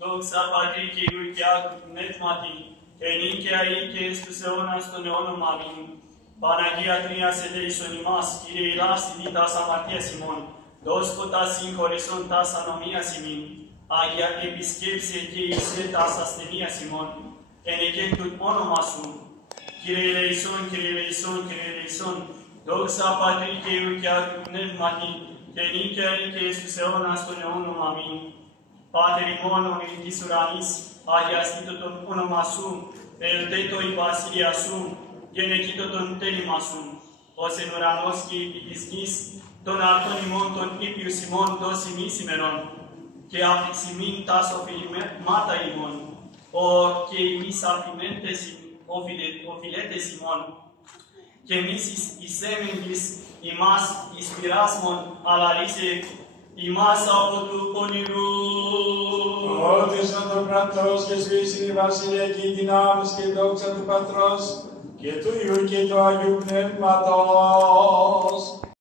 Δόξα Πατρί και Υιού και Άγιου Πνεύματι, και νίκαια ή και εις τους αιώνας των αιώνων. Αμήν. Παναγία Τρίας ελέησον ημάς, Κύριε ηλάστη δι' τας αμαρτίας ημών, Δόσποτα συγχωρήσον τας ανομίας ημίν, Άγια επισκέψε και εισέ τας ασθενείας ημών, ενεκέν τούτ όνομα σου. Κύριε ελέησον, Κύριε ελέησον, Κύριε ελέησον, δόξα Πατρί και Υιού και Άγιου Πνεύματι, και νίκαια ή και εις τους αιώνας των αιώνων. Αμήν. Πάτερ ημών ον εις ουρανής, αγιαστήτω τον όνομα σου, ελθέτω η βασιλεία σου, γενεκείτω τον τέλημα σου, ως εν ουρανός και επί της γης, των αρτών ημών των ήπιους ημών δώσει μη σήμερον, και αφιξημήν τας οφειλήματα ημών, και εμείς αφημέντες οφειλέτες ημών, και εμείς εις έμεγγις ημάς εις πειράσμον, αλλά ρίσε ημάς από του πονηρού. Ότισον το κρατός και σβήσει η βασιλιακή δυνάμεις και δόξα του Πατρός και του Υιού και του Αγίου Πνεύματος.